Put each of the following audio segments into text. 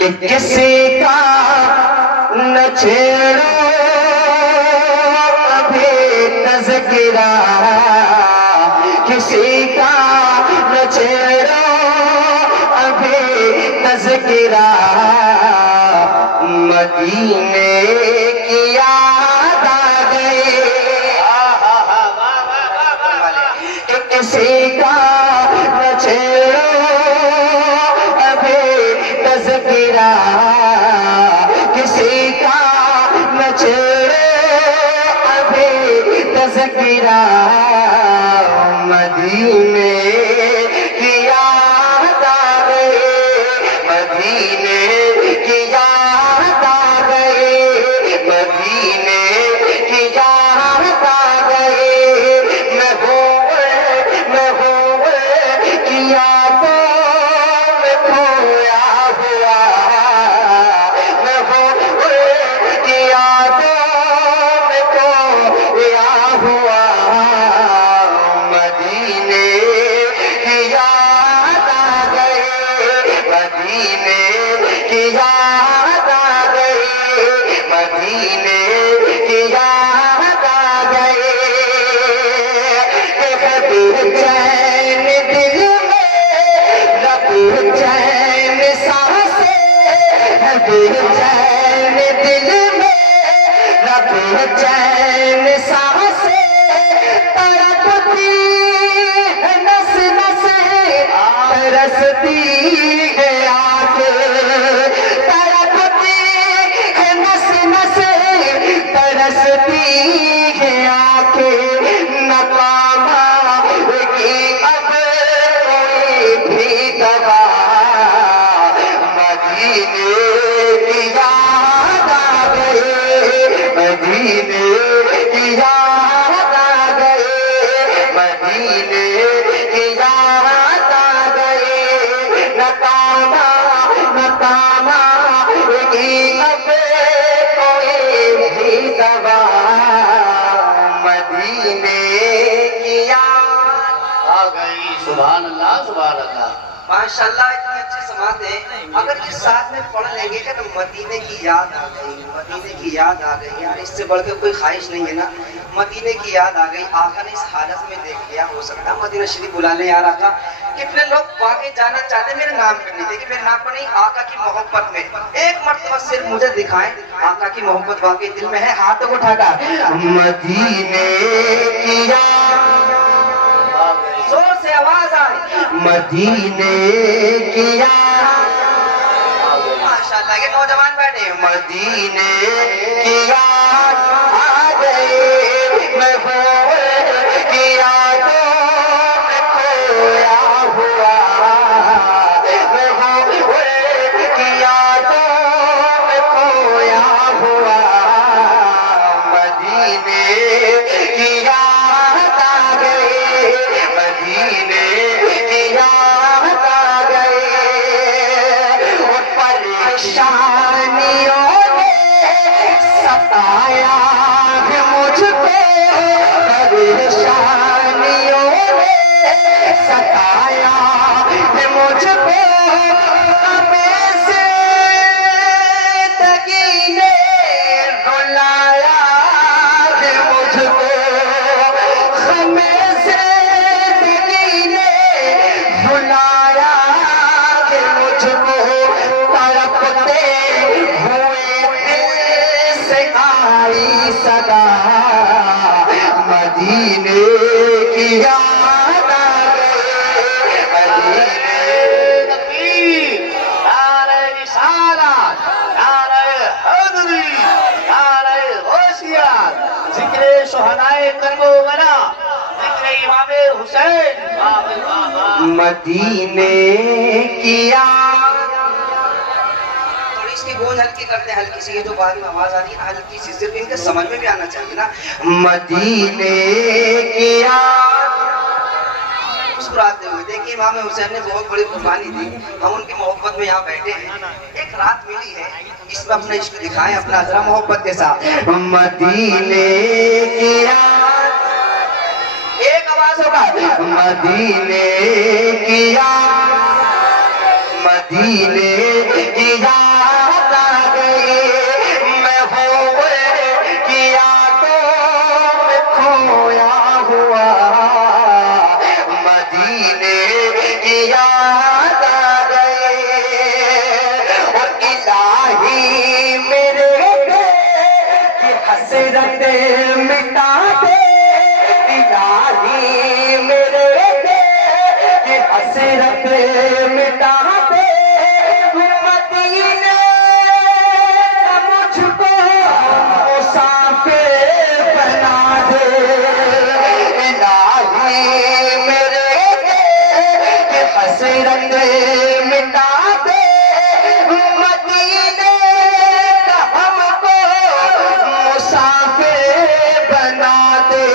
کہ کسی کا نہ چھیڑو ابھی تذکرہ، کسی کا نہ چھیڑو ابھی تذکرہ، مدینے کی یاد آ گئی، کہ کسی کا نہ چھیڑو ابھی تذکرہ، کسی کا نہ چھیڑو ابھی تذکرہ، مدینے کی یاد آ گئی، مدینے کی یاد آ گئی، مدینے کی یاد آ گئی، میں ہوں کی یادوں میں کھویا ہوا، میں ہوں کی یادوں میں کھویا ہوا، مدینے کی یاد آ گئی، مدینے کی یاد آ گئی، مدینے کی یاد آ گئی، کہ کبھی چین دل میں رب چین سانسیں، کبھی چین دل میں رب چین سانسیں، تڑپتی ہے نس نس، ترستی ہے آنکھیں، تڑپتی ہے نس نس، ترستی ہے آنکھیں، ناکام کی اب کوئی بھی دوا، مدینے کی یاد آ گئی، مدینے کی یاد آ گئی، مدینے کی یاد آ گئی، ناکام کی اب کوئی بھی دوا، مدینے کی یاد آ گئی۔ سبحان اللہ، سبحان اللہ، ماشاءاللہ اتنی اچھی سماعت ہے۔ اگر اس ساتھ میں پڑھ لیں گے کہ مدینے کی یاد آ گئی، مدینے کی یاد آ گئی، یار اس سے بڑھ کے کوئی خواہش نہیں ہے نا، مدینے کی یاد آ گئی، آقا نے اس حالت میں دیکھ لیا، ہو سکتا ہے مدینہ شریف بلا لیں یار آقا۔ کتنے لوگ واقعی جانا چاہتے ہیں میرے نام پہ نہیں، دیکھیں میرے نام پر نہیں، آقا کی محبت میں ایک مرتبہ صرف مجھے دکھائیں، آقا کی محبت واقعی دل میں ہے، ہاتھوں کو اٹھا کر مدینے کی یاد، زور سے آواز آ رہی، مدینے کی یاد، ماشاءاللہ یہ نوجوان بیٹھے ہیں، مدینے کی یاد آ گئی، میں ہوں کی یادوں میں کھویا ہوا، میں ہوں کی یادوں میں کھویا ہوا، مدینے کی یاد آ گئی، مدینے کی یاد آ گئی، پریشانیوں نے ستایا ہے مجھ کو، پریشانیوں نے ستایا ہے مجھ کو، غم زندگی نے رلایا ہے مجھ کو، غم زندگی نے رلایا ہے مجھ کو، تڑپتے ہوئے دل سے آئی صدا، مدینے کی یاد آ گئی، مدینے تکبیر، نعرہ رسالت، نعرہ حیدری، نعرہ غوثیت، ذکر شہدائے کربلا، ذکر امام حسین، مدینے کی یاد، تھوڑی اس کی گونج ہلکی کرتے ہیں، ہلکی سی، یہ جو بعد میں آواز آ رہی ہے ہلکی سی، صرف ان کے سمجھ میں بھی آنا چاہیے نا، مدینے کی یاد، مسکراتے ہوئے دیکھیے امام حسین نے بہت بڑی قربانی دی، ہم ان کی محبت میں یہاں بیٹھے ہیں، ایک رات ملی ہے، اس میں اپنا عشق دکھائیں اپنا ذرا محبت کے ساتھ، مدینے کی یاد، ایک آواز ہوگا، مدینے کی یاد، مدینے کی یاد حسرت مٹا دے الہی میرے دل کی حسرت مٹا دے مدینے کا مجھ کو مسافر بنا دے الہی میرے دل کی حسرت مٹا دے مدینے کا ہم کو مسافر بنا دے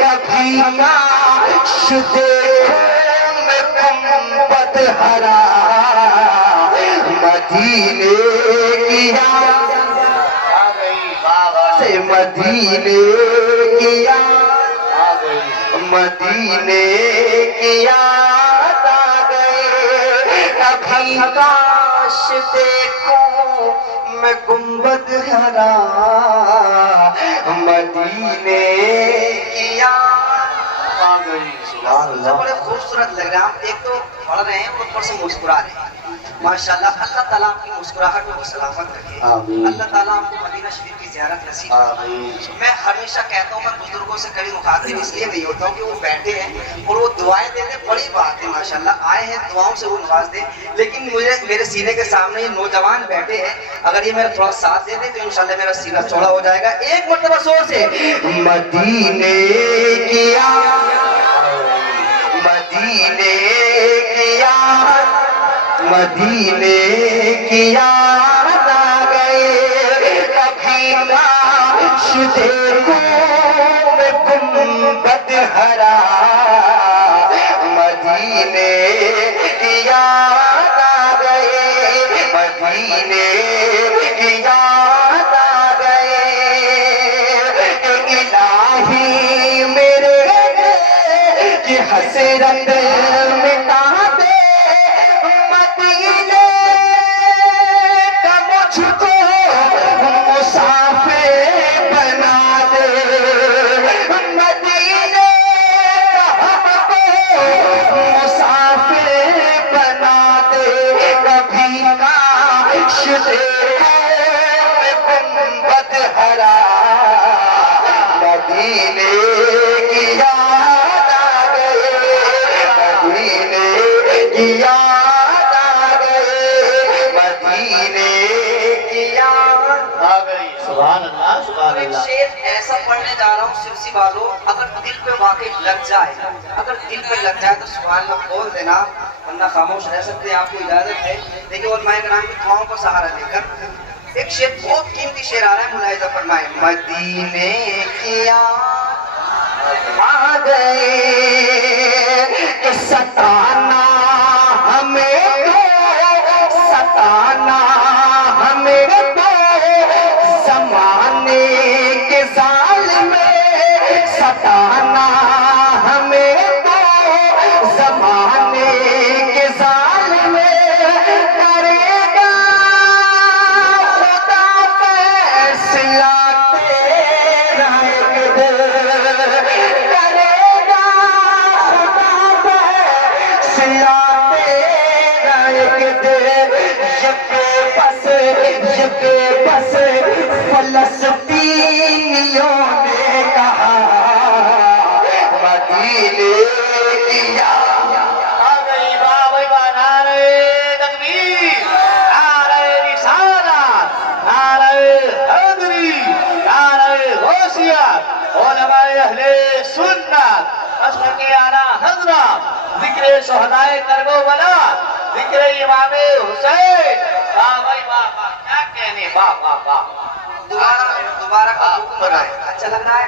کبھی کاش دیکھوں میں گنبد ہرا مدینے کی یاد آ گئی بابا سے مدینے کی یاد آ گئی مدینے کی یاد آ گئے کبھی کاش دیکھوں میں گنبد ہرا مدینے کی یاد آ گئی سبحان مجھے اللہ بڑے خوبصورت لگ رہا ہے. ہم ایک تو پڑھ رہے ہیں اوپر سے مسکرا رہے ہیں. ماشاءاللہ اللہ تعالیٰ آپ کی مسکراہٹ کو سلامت رکھے. آمین. اللہ تعالیٰ آپ کو مدینہ شریف کی زیارت نصیب فرمائے. آمین. میں ہمیشہ کہتا ہوں میں بزرگوں سے کبھی مخاطب اس لیے نہیں ہوتا ہوں کہ وہ بیٹھے ہیں اور وہ دعائیں دیتے بڑی بات ہے. ماشاءاللہ آئے ہیں دعاؤں سے وہ نواز دیں لیکن مجھے میرے سینے کے سامنے یہ نوجوان بیٹھے ہیں اگر یہ میرا تھوڑا ساتھ دے دیں تو انشاءاللہ میرا سینہ چوڑا ہو جائے گا. ایک مرتبہ زور سے مدینے کی مدینے کی یاد مدینے کی یاد آ گئے کبھی کاش دیکھوں میں گنبد ہرا مدینے کی یاد آ گئے مدینے کی یاد آ گئے الہی میرے کی حسرت مٹا دے مدینے کا مجھ کو مسافر بنا دے مدینے کا ہم کو مسافر بنا دے کبھی کاش دیکھوں میں گنبد ہرا مدینے کی یاد آ گئے مدینے کی یاد آ گئے مدینے کی یاد آ گئی سبحان اللہ سبحان ایک اللہ شعر ایسا پڑھنے جا رہا ہوں سرسی والوں اگر دل پہ واقعی لگ جائے اگر دل پہ لگ جائے تو سبحان اللہ بول دینا ورنہ خاموش رہ سکتے ہیں. آپ کو اجازت ہے لیکن علماء کرام کی دعاؤں کو سہارا لے کر ایک شعر بہت قیمتی شعر آ رہا ہے ملاحظہ فرمائیں. مدینے کی یاد آ گئے کہ ستانا ہمیں تو ستانا ہمیں تو زمانے کے ظالم میں ستانا ہمیں تو زمانے کے ظالم میں کرے گا خدا فیصلہ تیرا ایک دن کرے گا خدا فیصلہ تیرا ایک دن یہ کہ بس فلسطینیوں نے کہا مدینے کی یاد آ گئی بابا نعرہ تکبیر نعرہ رسالت نعرہ حیدری نعرہ غوثیت علماء اہل سنت اشرف اعلیٰ حضرات ذکر شہدائے کربلا ذکر امام حسین واہ بھائی واہ واہ کیا کہنے واہ واہ واہ دوبارہ کا حکم بنائے. اچھا لگ رہا ہے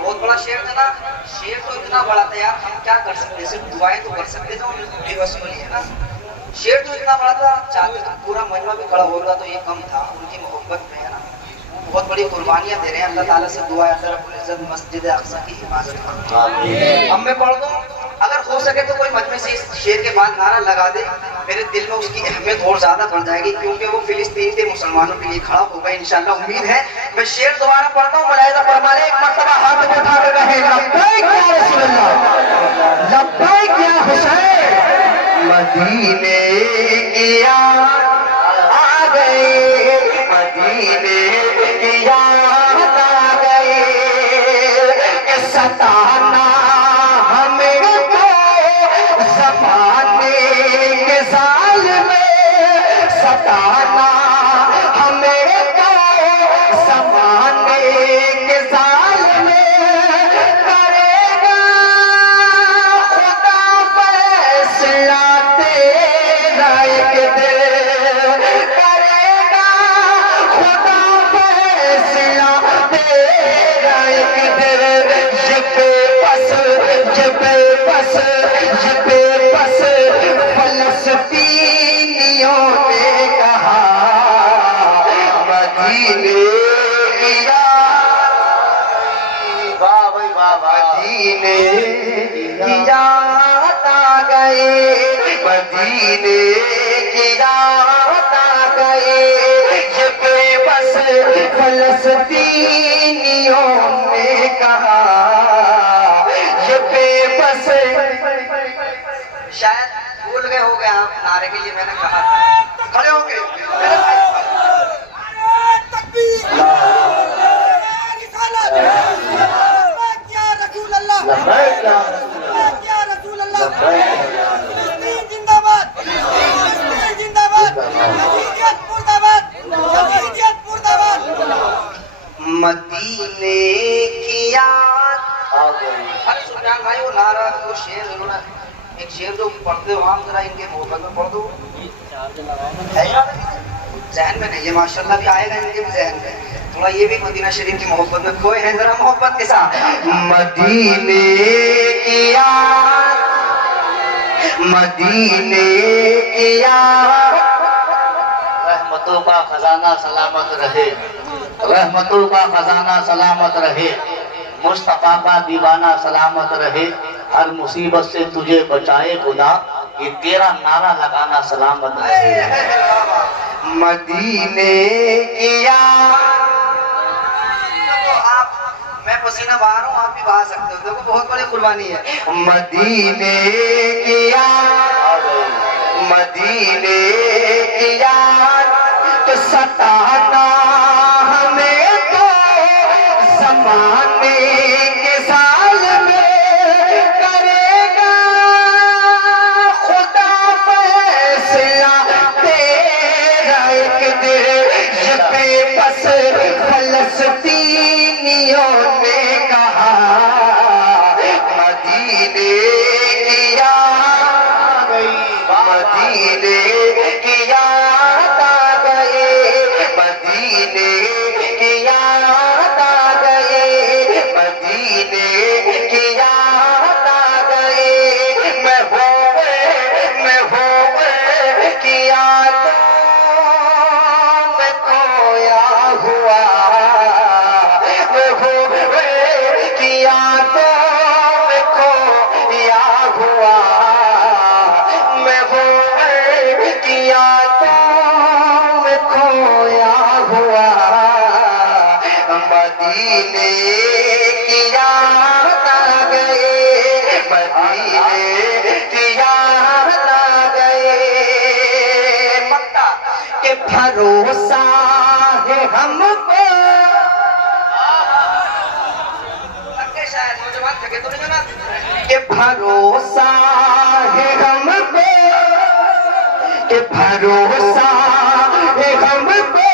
بہت بڑا شعر تھا نا. شعر تو اتنا بڑا تھا یار ہم کیا کر سکتے صرف دعائیں تو کر سکتے تھے بے بس ہو لیے نا. شعر تو اتنا بڑا تھا چاہتے تو پورا مجمع بھی کھڑا ہوگا تو یہ کم تھا. ان کی محبت میں ہے نا بہت بڑی قربانیاں دے رہے ہیں. اللہ تعالیٰ سے دعا ہے اللہ رب العزت مسجد اقصی کی حفاظت فرمائے. اب میں پڑھ دوں اگر ہو سکے تو کوئی مجمع سے اس شعر کے بعد نعرہ لگا دے میرے دل میں اس کی اہمیت اور زیادہ بڑھ جائے گی کیونکہ وہ فلسطین کے مسلمانوں کے لیے کھڑا ہوگا انشاءاللہ. امید ہے میں شعر دوبارہ پڑھتا ہوں ملاحظہ فرما لیں. ایک مرتبہ ہاتھ اٹھا کر کہے لبیک یا رسول اللہ لبیک یا حسین. مدینے کی یاد آ گئے مدینے کی یاد آ گئی کہ ستانا ہمیں تو زمانے کے سال میں ستانا ہمیں تو زمانے کے سال میں کرے گا خدا فیصلہ تیرا ایک دن کرے گا خدا فیصلہ تیرا ایک دن یہ بے بس فلسطینیوں نے کہا مدینے کی واہ بھائی واہ واہ مدینے کی یاد آ گئی مدینے کی یاد آ گئی یہ بے بس فلسطینیوں نے کہا یہ بے بس شاید بھول گئے ہو گئے آپ نعرے کے لیے میں نے کہا تھا کھڑے ہو گئے میرے بھائی لبیک یا مدینے کی یاد آ گئی سفیان بھائی وہ نعرہ وہ شعر انہوں نے ایک شعر جو پڑھتے ہو ہم ذرا ان کے محبت میں پڑھ دو ذہن میں نہیں ہے ماشاءاللہ بھی آئے گا ان کے بھی ذہن میں تھوڑا یہ بھی مدینہ شریف کی محبت میں کھوئے ہیں ذرا محبت کے ساتھ مدینے کی یاد مدینے کی یاد رحمتوں کا خزانہ سلامت رہے رحمتوں کا خزانہ سلامت رہے مصطفیٰ کا دیوانہ سلامت رہے ہر مصیبت سے تجھے بچائے خدا یہ تیرا نعرہ لگانا سلامت رہے مدینے کی یاد میں پسینہ باہر ہوں آپ بھی باہر سکتے ہو دیکھو بہت بڑی قربانی ہے مدینے کی یاد مدینے کی یاد تو ستانا ہمیں تو زمانے کے سال میں کرے گا خدا فیصلہ تیرا ایک دن یہ بے بس فلسطینیوں نے کہا مدینے کی یاد مدینے کی یاد آ گئی مدینے کی یاد آ گئی مدینے کی یاد آ گئی میں ہوئے کی یادوں میں کھویا ہوا میں ہوئے کی یادوں میں کھویا ہوا میں ہوئے کی یادوں میں کھویا ہوا مدینے کی یاد آ گئی مدینے کی یاد آ گئی مکہ کہ بھروسہ ہے ہم کو کہ بھروسہ ہے ہم کو کہ بھروسہ ہے ہم کو